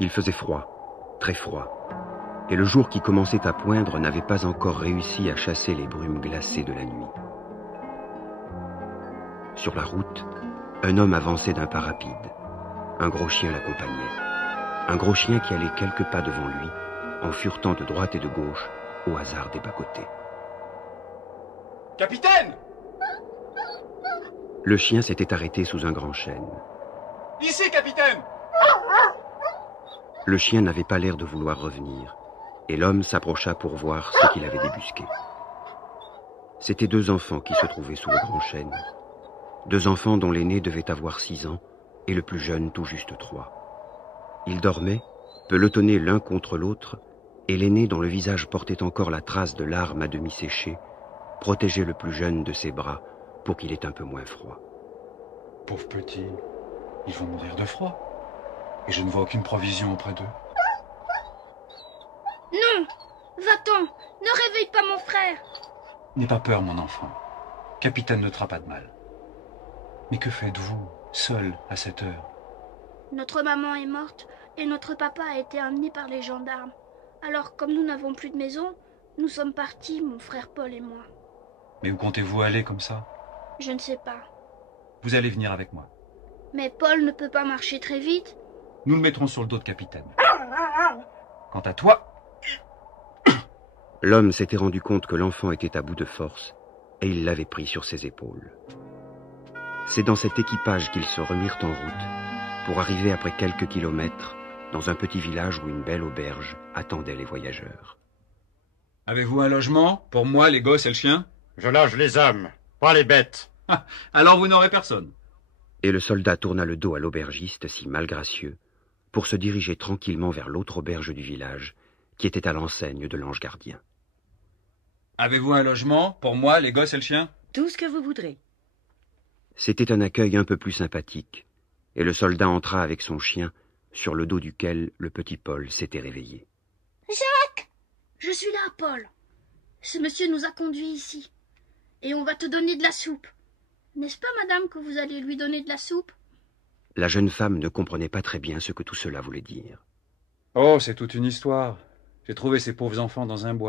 Il faisait froid, très froid, et le jour qui commençait à poindre n'avait pas encore réussi à chasser les brumes glacées de la nuit. Sur la route, un homme avançait d'un pas rapide. Un gros chien l'accompagnait. Un gros chien qui allait quelques pas devant lui, en furetant de droite et de gauche, au hasard des bas-côtés. Capitaine! Le chien s'était arrêté sous un grand chêne. Ici, capitaine! Le chien n'avait pas l'air de vouloir revenir, et l'homme s'approcha pour voir ce qu'il avait débusqué. C'étaient deux enfants qui se trouvaient sous le grand chêne. Deux enfants dont l'aîné devait avoir 6 ans, et le plus jeune tout juste 3. Ils dormaient, pelotonnés l'un contre l'autre, et l'aîné, dont le visage portait encore la trace de larmes à demi séchées, protégeait le plus jeune de ses bras pour qu'il ait un peu moins froid. Pauvres petits, ils vont mourir de froid. Et je ne vois aucune provision auprès d'eux. Non! Va-t'en! Ne réveille pas mon frère! N'aie pas peur, mon enfant. Capitaine ne te fera pas de mal. Mais que faites-vous, seul, à cette heure? Notre maman est morte et notre papa a été amené par les gendarmes. Alors, comme nous n'avons plus de maison, nous sommes partis, mon frère Paul et moi. Mais où comptez-vous aller comme ça? Je ne sais pas. Vous allez venir avec moi. Mais Paul ne peut pas marcher très vite. Nous le mettrons sur le dos de capitaine. Quant à toi... L'homme s'était rendu compte que l'enfant était à bout de force, et il l'avait pris sur ses épaules. C'est dans cet équipage qu'ils se remirent en route, pour arriver après quelques kilomètres dans un petit village où une belle auberge attendait les voyageurs. Avez-vous un logement? Pour moi, les gosses et le chien? Je loge les hommes, pas les bêtes. Alors vous n'aurez personne. Et le soldat tourna le dos à l'aubergiste, si malgracieux, pour se diriger tranquillement vers l'autre auberge du village, qui était à l'enseigne de l'ange gardien. Avez-vous un logement? Pour moi, les gosses et le chien? Tout ce que vous voudrez. C'était un accueil un peu plus sympathique, et le soldat entra avec son chien, sur le dos duquel le petit Paul s'était réveillé. Jacques! Je suis là, Paul. Ce monsieur nous a conduits ici. Et on va te donner de la soupe. N'est-ce pas, madame, que vous allez lui donner de la soupe? La jeune femme ne comprenait pas très bien ce que tout cela voulait dire. Oh, c'est toute une histoire. J'ai trouvé ces pauvres enfants dans un bois.